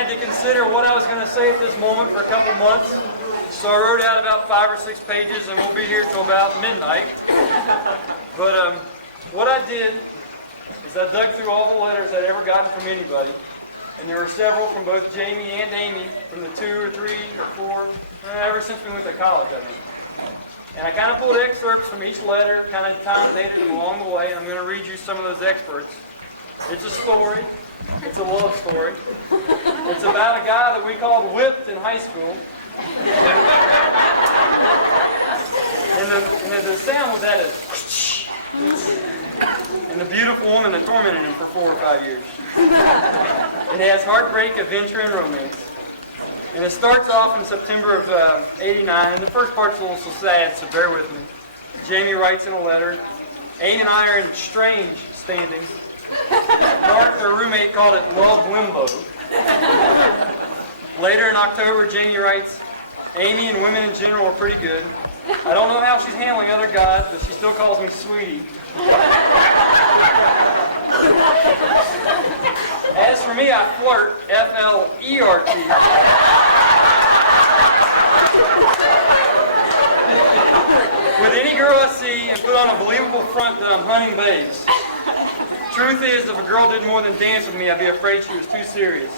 had to consider what I was going to say at this moment for a couple months. So I wrote out about 5 or 6 pages, and we'll be here till about midnight. But what I did is I dug through all the letters I'd ever gotten from anybody. And there were several from both Jamie and Amy, from the 2 or 3 or 4, ever since we went to college, I mean. And I kind of pulled excerpts from each letter, kind of time-dated them along the way, and I'm going to read you some of those excerpts. It's a story. It's a love story. It's about a guy that we called Whipped in high school. And the sound with that is and the beautiful woman that tormented him for 4 or 5 years. It has heartbreak, adventure, and romance. And it starts off in September of '89, and the first part's a little so sad, so bear with me. Jamie writes in a letter, Amy and I are in strange standings. Mark, their roommate, called it love limbo. Later in October, Jamie writes, Amy and women in general are pretty good. I don't know how she's handling other guys, but she still calls me sweetie. As for me, I flirt, F-L-E-R-T. With any girl I see and put on a believable front that I'm hunting babes. Truth is, if a girl did more than dance with me, I'd be afraid she was too serious.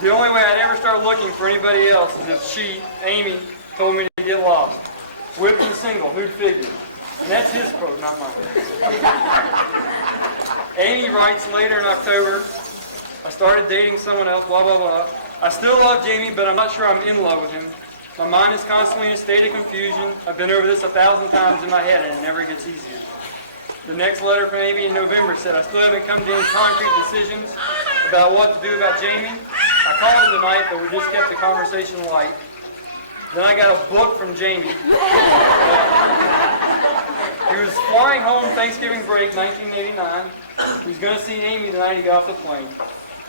The only way I'd ever start looking for anybody else is if she, Amy, told me to get lost. Whipped and single, nude figure. And that's his quote, not mine. Amy writes later in October, I started dating someone else, blah, blah, blah. I still love Jamie, but I'm not sure I'm in love with him. My mind is constantly in a state of confusion. I've been over this 1,000 times in my head, and it never gets easier. The next letter from Amy in November said, I still haven't come to any concrete decisions about what to do about Jamie. I called him tonight, but we just kept the conversation light. Then I got a book from Jamie. He was flying home Thanksgiving break, 1989. He was going to see Amy the night he got off the plane.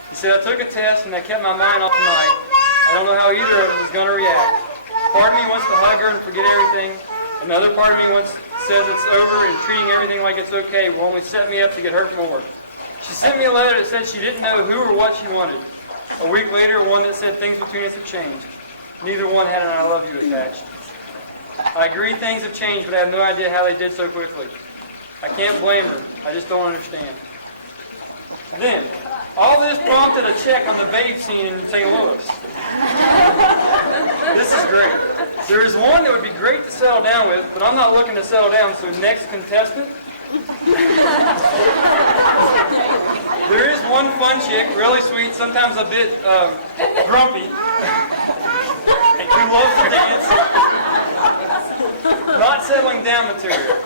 He said, I took a test and I kept my mind off tonight. I don't know how either of us is going to react. Part of me wants to hug her and forget everything. Another part of me says it's over and treating everything like it's okay will only set me up to get hurt more. She sent me a letter that said she didn't know who or what she wanted. A week later, one that said things between us have changed. Neither one had an I love you attached. I agree things have changed, but I have no idea how they did so quickly. I can't blame her. I just don't understand. Then, all this prompted a check on the babe scene in St. Louis. This is great. There is one that would be great to settle down with, but I'm not looking to settle down, so next contestant. There is one fun chick, really sweet, sometimes a bit grumpy, who loves to dance. Not settling down material.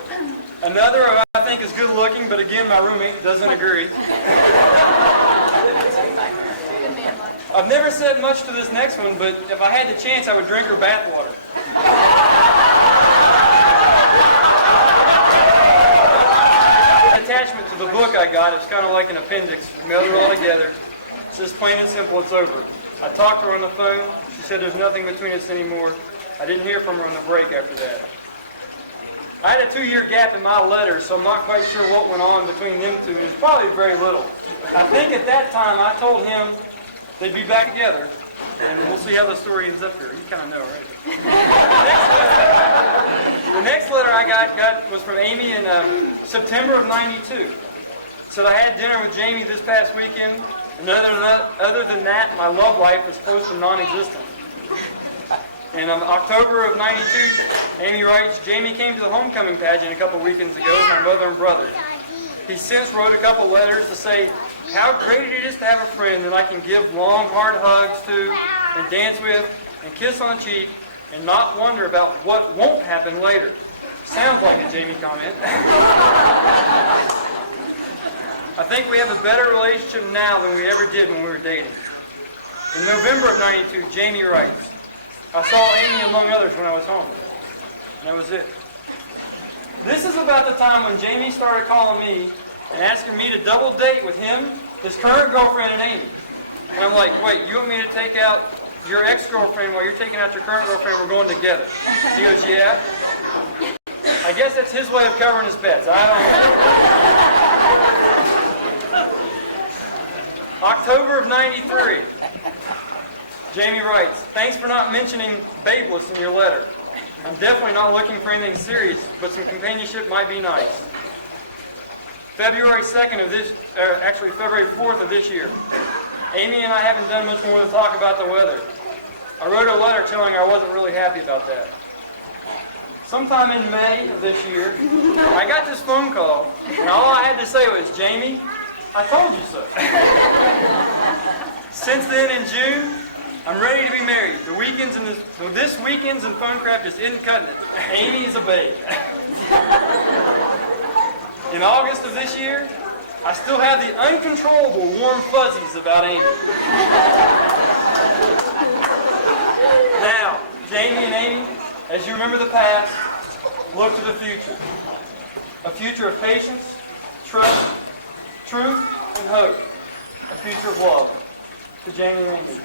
Another I think is good looking, but again my roommate doesn't agree. I've never said much to this next one, but if I had the chance I would drink her bathwater. Attachment to the book I got, it's kind of like an appendix, mailed it all together. It's just plain and simple, it's over. I talked to her on the phone, she said there's nothing between us anymore. I didn't hear from her on the break after that. I had a 2-year gap in my letters, so I'm not quite sure what went on between them two, and it's probably very little. I think at that time I told him they'd be back together, and we'll see how the story ends up here. You kind of know, right? The next letter I got was from Amy in September of '92. Said I had dinner with Jamie this past weekend, and other than that, my love life was close to non-existent. In October of '92, Amy writes, Jamie came to the homecoming pageant a couple weekends ago with my mother and brother. He since wrote a couple letters to say how great it is to have a friend that I can give long, hard hugs to and dance with and kiss on the cheek and not wonder about what won't happen later. Sounds like a Jamie comment. I think we have a better relationship now than we ever did when we were dating. In November of '92, Jamie writes, I saw Amy among others when I was home. And that was it. This is about the time when Jamie started calling me and asking me to double date with him, his current girlfriend, and Amy. And I'm like, wait, you want me to take out your ex-girlfriend while you're taking out your current girlfriend? We're going together. He goes, yeah. I guess that's his way of covering his bets. I don't know. October of '93. Jamie writes, thanks for not mentioning babeless in your letter. I'm definitely not looking for anything serious, but some companionship might be nice. February 2nd of this, actually February 4th of this year. Amy and I haven't done much more than talk about the weather. I wrote a letter telling her I wasn't really happy about that. Sometime in May of this year, I got this phone call, and all I had to say was, Jamie, I told you so. Since then, in June, I'm ready to be married. This weekends and phone crap just isn't cutting it. Amy is a babe. In August of this year, I still have the uncontrollable warm fuzzies about Amy. Now, Jamie and Amy, as you remember the past, look to the future. A future of patience, trust, truth, and hope. A future of love. To Jamie and Amy.